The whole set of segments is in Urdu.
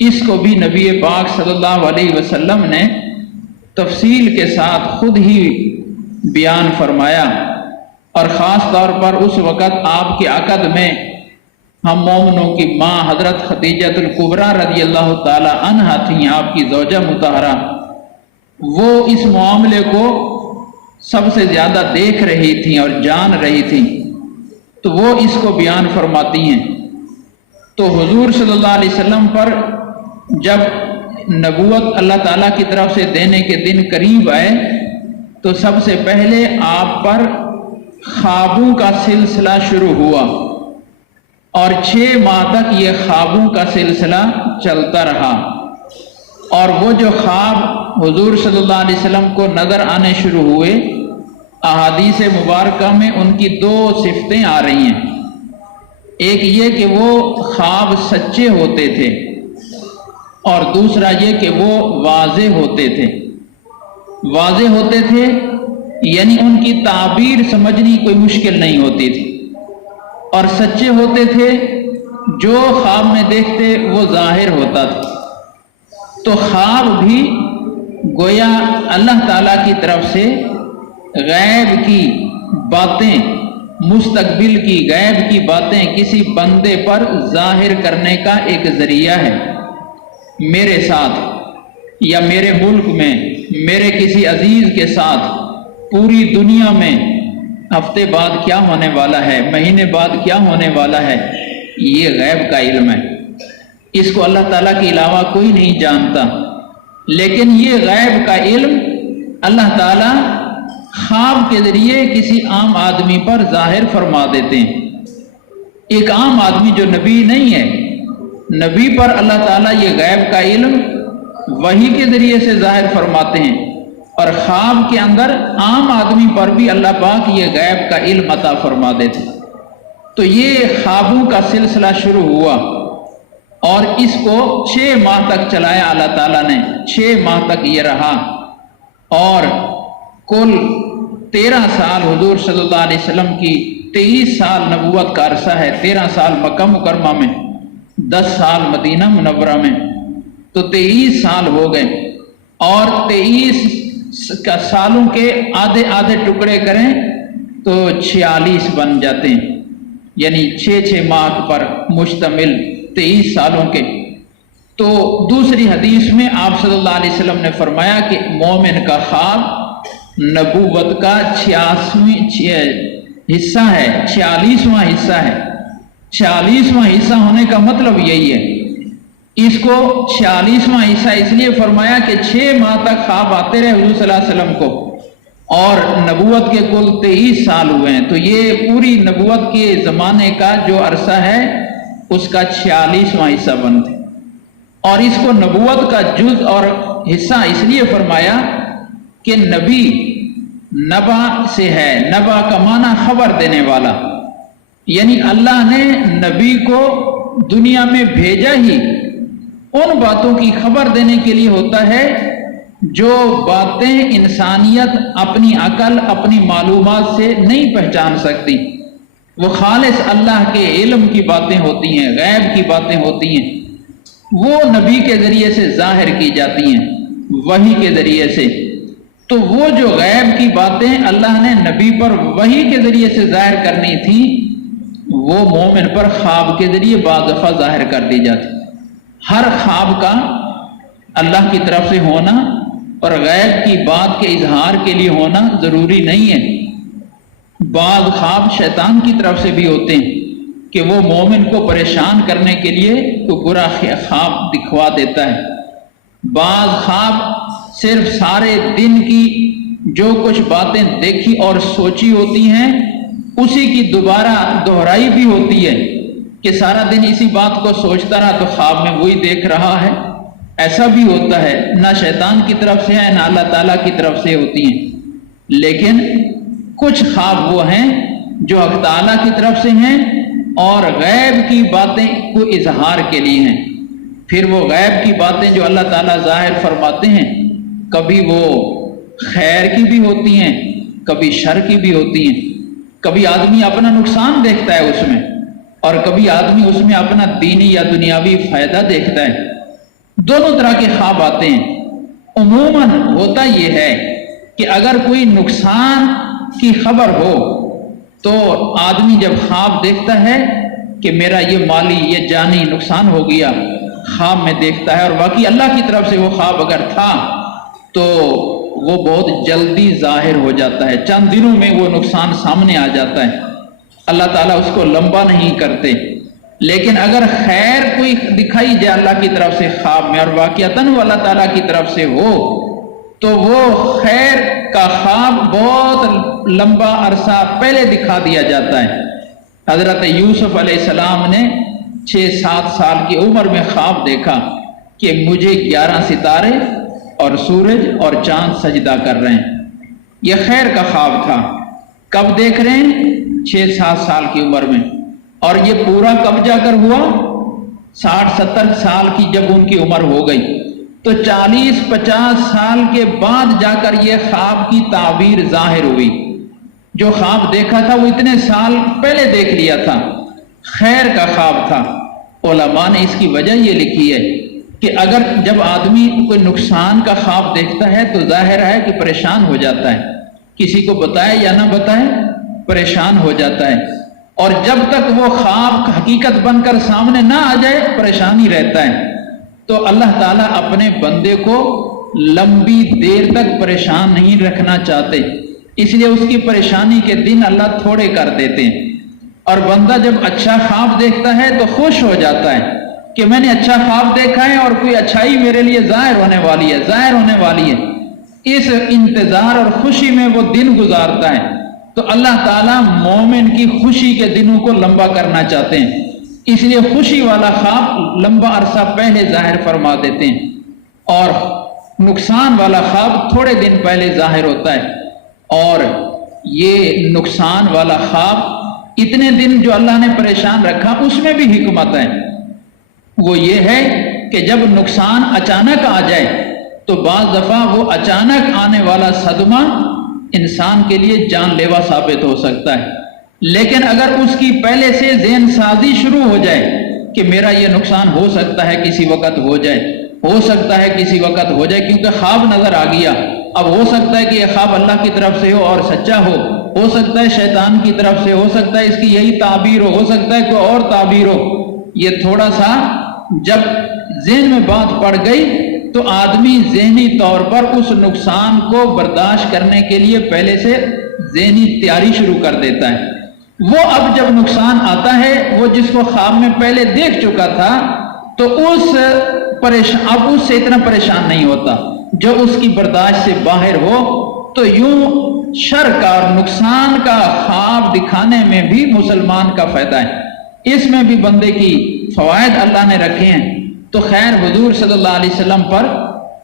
اس کو بھی نبی پاک صلی اللہ علیہ وسلم نے تفصیل کے ساتھ خود ہی بیان فرمایا، اور خاص طور پر اس وقت آپ کے عقد میں ہم مومنوں کی ماں حضرت خدیجہ الکبریٰ رضی اللہ تعالی عنہا تھیں، آپ کی زوجہ مطہرہ، وہ اس معاملے کو سب سے زیادہ دیکھ رہی تھیں اور جان رہی تھیں، تو وہ اس کو بیان فرماتی ہیں۔ تو حضور صلی اللہ علیہ وسلم پر جب نبوت اللہ تعالیٰ کی طرف سے دینے کے دن قریب آئے تو سب سے پہلے آپ پر خوابوں کا سلسلہ شروع ہوا، اور 6 ماہ تک یہ خوابوں کا سلسلہ چلتا رہا، اور وہ جو خواب حضور صلی اللہ علیہ وسلم کو نظر آنے شروع ہوئے، احادیث مبارکہ میں ان کی 2 صفتیں آ رہی ہیں۔ ایک یہ کہ وہ خواب سچے ہوتے تھے، اور دوسرا یہ کہ وہ واضح ہوتے تھے۔ واضح ہوتے تھے یعنی ان کی تعبیر سمجھنی کوئی مشکل نہیں ہوتی تھی، اور سچے ہوتے تھے، جو خواب میں دیکھتے وہ ظاہر ہوتا تھا۔ تو خواب بھی گویا اللہ تعالیٰ کی طرف سے غیب کی باتیں، مستقبل کی غیب کی باتیں کسی بندے پر ظاہر کرنے کا ایک ذریعہ ہے۔ میرے ساتھ یا میرے ملک میں، میرے کسی عزیز کے ساتھ، پوری دنیا میں ہفتے بعد کیا ہونے والا ہے، مہینے بعد کیا ہونے والا ہے، یہ غیب کا علم ہے۔ اس کو اللہ تعالیٰ کے علاوہ کوئی نہیں جانتا، لیکن یہ غیب کا علم اللہ تعالیٰ خواب کے ذریعے کسی عام آدمی پر ظاہر فرما دیتے ہیں۔ ایک عام آدمی جو نبی نہیں ہے، نبی پر اللہ تعالیٰ یہ غیب کا علم وحی کے ذریعے سے ظاہر فرماتے ہیں، اور خواب کے اندر عام آدمی پر بھی اللہ پاک یہ غیب کا علم عطا فرما دیتے ہیں۔ تو یہ خوابوں کا سلسلہ شروع ہوا، اور اس کو 6 ماہ تک چلایا اللہ تعالیٰ نے، 6 ماہ تک یہ رہا، اور کل 13 سال حضور صلی اللہ علیہ وسلم کی 23 سال نبوت کا عرصہ ہے، 13 سال مکہ مکرمہ میں، 10 سال مدینہ منورہ میں، تو 23 سال ہو گئے، اور 23 سالوں کے آدھے آدھے ٹکڑے کریں تو 46 بن جاتے ہیں، یعنی 6 ماہ پر مشتمل 23 سالوں کے۔ تو دوسری حدیث میں آپ صلی اللہ علیہ وسلم نے فرمایا کہ مومن کا خواب نبوت کا 46واں حصہ ہے، 46واں حصہ ہے۔ 46واں حصہ ہونے کا مطلب یہی ہے، اس کو 46واں حصہ اس لیے فرمایا کہ 6 ماہ تک خواب آتے رہے حضور صلی اللہ علیہ وسلم کو، اور نبوت کے کل 23 سال ہوئے ہیں، تو یہ پوری نبوت کے زمانے کا جو عرصہ ہے اس کا 46واں حصہ بنتے، اور اس کو نبوت کا جز اور حصہ اس لیے فرمایا کہ نبی نبا سے ہے، نبا کا معنی خبر دینے والا، یعنی اللہ نے نبی کو دنیا میں بھیجا ہی ان باتوں کی خبر دینے کے لیے ہوتا ہے جو باتیں انسانیت اپنی عقل، اپنی معلومات سے نہیں پہچان سکتی، وہ خالص اللہ کے علم کی باتیں ہوتی ہیں، غیب کی باتیں ہوتی ہیں، وہ نبی کے ذریعے سے ظاہر کی جاتی ہیں، وحی کے ذریعے سے۔ تو وہ جو غیب کی باتیں اللہ نے نبی پر وحی کے ذریعے سے ظاہر کرنی تھی، وہ مومن پر خواب کے ذریعے بعض دفعہ ظاہر کر دی جاتی۔ ہر خواب کا اللہ کی طرف سے ہونا اور غیب کی بات کے اظہار کے لیے ہونا ضروری نہیں ہے۔ بعض خواب شیطان کی طرف سے بھی ہوتے ہیں کہ وہ مومن کو پریشان کرنے کے لیے کوئی برا خواب دکھوا دیتا ہے۔ بعض خواب صرف سارے دن کی جو کچھ باتیں دیکھی اور سوچی ہوتی ہیں اسی کی دوبارہ دہرائی بھی ہوتی ہے کہ سارا دن اسی بات کو سوچتا رہا تو خواب میں وہی دیکھ رہا ہے، ایسا بھی ہوتا ہے۔ نہ شیطان کی طرف سے ہے نہ اللہ تعالیٰ کی طرف سے ہوتی ہیں، لیکن کچھ خواب وہ ہیں جو حق تعالیٰ کی طرف سے ہیں اور غیب کی باتیں کو اظہار کے لیے ہیں۔ پھر وہ غیب کی باتیں جو اللہ تعالیٰ ظاہر فرماتے ہیں، کبھی وہ خیر کی بھی ہوتی ہیں، کبھی شر کی بھی ہوتی ہیں۔ کبھی آدمی اپنا نقصان دیکھتا ہے اس میں، اور کبھی آدمی اس میں اپنا دینی یا دنیاوی فائدہ دیکھتا ہے۔ دونوں طرح کے خواب آتے ہیں۔ عموماً ہوتا یہ ہے کہ اگر کوئی نقصان کی خبر ہو تو آدمی جب خواب دیکھتا ہے کہ میرا یہ مالی یہ جانی نقصان ہو گیا، خواب میں دیکھتا ہے، اور باقی اللہ کی طرف سے وہ خواب اگر تھا تو وہ بہت جلدی ظاہر ہو جاتا ہے، چند دنوں میں وہ نقصان سامنے آ جاتا ہے، اللہ تعالیٰ اس کو لمبا نہیں کرتے۔ لیکن اگر خیر کوئی دکھائی جائے اللہ کی طرف سے خواب میں اور واقعتاً وہ اللہ تعالیٰ کی طرف سے ہو تو وہ خیر کا خواب بہت لمبا عرصہ پہلے دکھا دیا جاتا ہے۔ حضرت یوسف علیہ السلام نے 6-7 سال کی عمر میں خواب دیکھا کہ مجھے 11 ستارے اور سورج اور چاند سجدہ کر رہے ہیں، یہ خیر کا خواب تھا۔ کب دیکھ رہے ہیں؟ 6-7 سال کی عمر میں، اور یہ پورا کب جا کر ہوا؟ 60-70 سال کی جب ان کی عمر ہو گئی تو 40-50 سال کے بعد جا کر یہ خواب کی تعبیر ظاہر ہوئی۔ جو خواب دیکھا تھا وہ اتنے سال پہلے دیکھ لیا تھا، خیر کا خواب تھا۔ علماء نے اس کی وجہ یہ لکھی ہے کہ اگر جب آدمی کوئی نقصان کا خواب دیکھتا ہے تو ظاہر ہے کہ پریشان ہو جاتا ہے، کسی کو بتائے یا نہ بتائے پریشان ہو جاتا ہے، اور جب تک وہ خواب حقیقت بن کر سامنے نہ آ جائے پریشانی رہتا ہے۔ تو اللہ تعالیٰ اپنے بندے کو لمبی دیر تک پریشان نہیں رکھنا چاہتے، اس لیے اس کی پریشانی کے دن اللہ تھوڑے کر دیتے ہیں، اور بندہ جب اچھا خواب دیکھتا ہے تو خوش ہو جاتا ہے کہ میں نے اچھا خواب دیکھا ہے اور کوئی اچھائی میرے لیے ظاہر ہونے والی ہے، ظاہر ہونے والی ہے۔ اس انتظار اور خوشی میں وہ دن گزارتا ہے۔ تو اللہ تعالیٰ مومن کی خوشی کے دنوں کو لمبا کرنا چاہتے ہیں، اس لیے خوشی والا خواب لمبا عرصہ پہلے ظاہر فرما دیتے ہیں، اور نقصان والا خواب تھوڑے دن پہلے ظاہر ہوتا ہے۔ اور یہ نقصان والا خواب اتنے دن جو اللہ نے پریشان رکھا اس میں بھی حکمت ہے، وہ یہ ہے کہ جب نقصان اچانک آ جائے تو بعض دفعہ وہ اچانک آنے والا صدمہ انسان کے لیے جان لیوا ثابت ہو سکتا ہے، لیکن اگر اس کی پہلے سے ذہن سازی شروع ہو جائے کہ میرا یہ نقصان ہو سکتا ہے کسی وقت ہو جائے، ہو سکتا ہے کسی وقت ہو جائے، کیونکہ خواب نظر آ گیا، اب ہو سکتا ہے کہ یہ خواب اللہ کی طرف سے ہو اور سچا ہو سکتا ہے شیطان کی طرف سے، ہو سکتا ہے اس کی یہی تعبیر ہو سکتا ہے کوئی اور تعبیر ہو۔ یہ تھوڑا سا جب ذہن میں بات پڑ گئی تو آدمی ذہنی طور پر اس نقصان کو برداشت کرنے کے لیے پہلے سے ذہنی تیاری شروع کر دیتا ہے۔ وہ اب جب نقصان آتا ہے، وہ جس کو خواب میں پہلے دیکھ چکا تھا تو اب اس سے اتنا پریشان نہیں ہوتا، جو اس کی برداشت سے باہر ہو۔ تو یوں شر کا اور نقصان کا خواب دکھانے میں بھی مسلمان کا فائدہ ہے، اس میں بھی بندے کی فوائد اللہ نے رکھے ہیں۔ تو خیر حضور صلی اللہ علیہ وسلم پر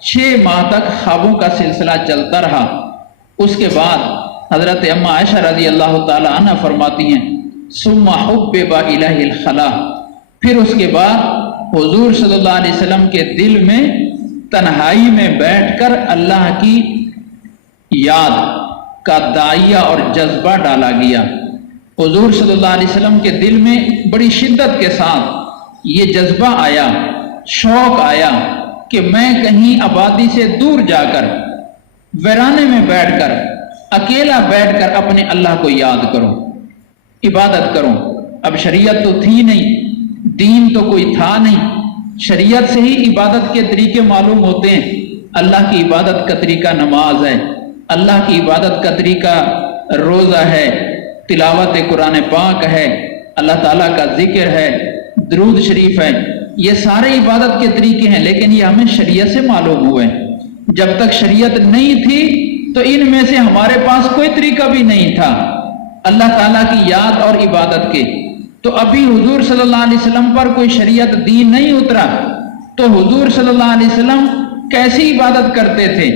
6 ماہ تک خوابوں کا سلسلہ چلتا رہا۔ اس کے بعد حضرت اما عائشہ رضی اللہ تعالی عنہ فرماتی ہیں ثم حبب الیہ الخلا، پھر اس کے بعد حضور صلی اللہ علیہ وسلم کے دل میں تنہائی میں بیٹھ کر اللہ کی یاد کا داعیہ اور جذبہ ڈالا گیا۔ حضور صلی اللہ علیہ وسلم کے دل میں بڑی شدت کے ساتھ یہ جذبہ آیا، شوق آیا کہ میں کہیں آبادی سے دور جا کر ویرانے میں بیٹھ کر اکیلا بیٹھ کر اپنے اللہ کو یاد کروں، عبادت کروں۔ اب شریعت تو تھی نہیں، دین تو کوئی تھا نہیں، شریعت سے ہی عبادت کے طریقے معلوم ہوتے ہیں۔ اللہ کی عبادت کا طریقہ نماز ہے، اللہ کی عبادت کا طریقہ روزہ ہے، تلاوت قرآن پاک ہے، اللہ تعالیٰ کا ذکر ہے، درود شریف ہے، یہ سارے عبادت کے طریقے ہیں، لیکن یہ ہمیں شریعت سے معلوم ہوئے۔ جب تک شریعت نہیں تھی تو ان میں سے ہمارے پاس کوئی طریقہ بھی نہیں تھا اللہ تعالیٰ کی یاد اور عبادت کے۔ تو ابھی حضور صلی اللہ علیہ وسلم پر کوئی شریعت دین نہیں اترا، تو حضور صلی اللہ علیہ وسلم کیسی عبادت کرتے تھے؟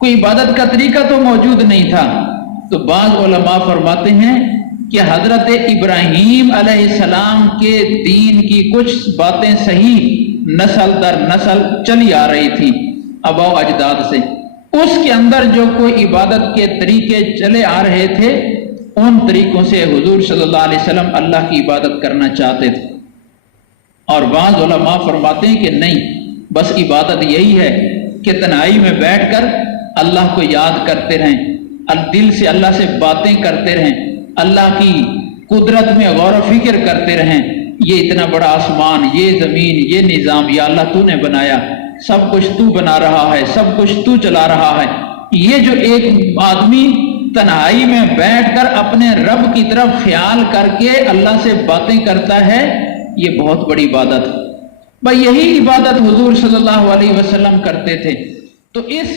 کوئی عبادت کا طریقہ تو موجود نہیں تھا۔ تو بعض علماء فرماتے ہیں کہ حضرت ابراہیم علیہ السلام کے دین کی کچھ باتیں صحیح نسل در نسل چلی آ رہی تھی آباء و اجداد سے، اس کے اندر جو کوئی عبادت کے طریقے چلے آ رہے تھے ان طریقوں سے حضور صلی اللہ علیہ وسلم اللہ کی عبادت کرنا چاہتے تھے۔ اور بعض علماء فرماتے ہیں کہ نہیں، بس عبادت یہی ہے کہ تنہائی میں بیٹھ کر اللہ کو یاد کرتے رہیں، دل سے اللہ سے باتیں کرتے رہیں، اللہ کی قدرت میں غور و فکر کرتے رہیں، یہ اتنا بڑا آسمان، یہ زمین، یہ نظام یا اللہ تو نے بنایا، سب کچھ تو بنا رہا ہے، سب کچھ تو چلا رہا ہے۔ یہ جو ایک آدمی تنہائی میں بیٹھ کر اپنے رب کی طرف خیال کر کے اللہ سے باتیں کرتا ہے، یہ بہت بڑی عبادت ہے۔ بھائی یہی عبادت حضور صلی اللہ علیہ وسلم کرتے تھے۔ تو اس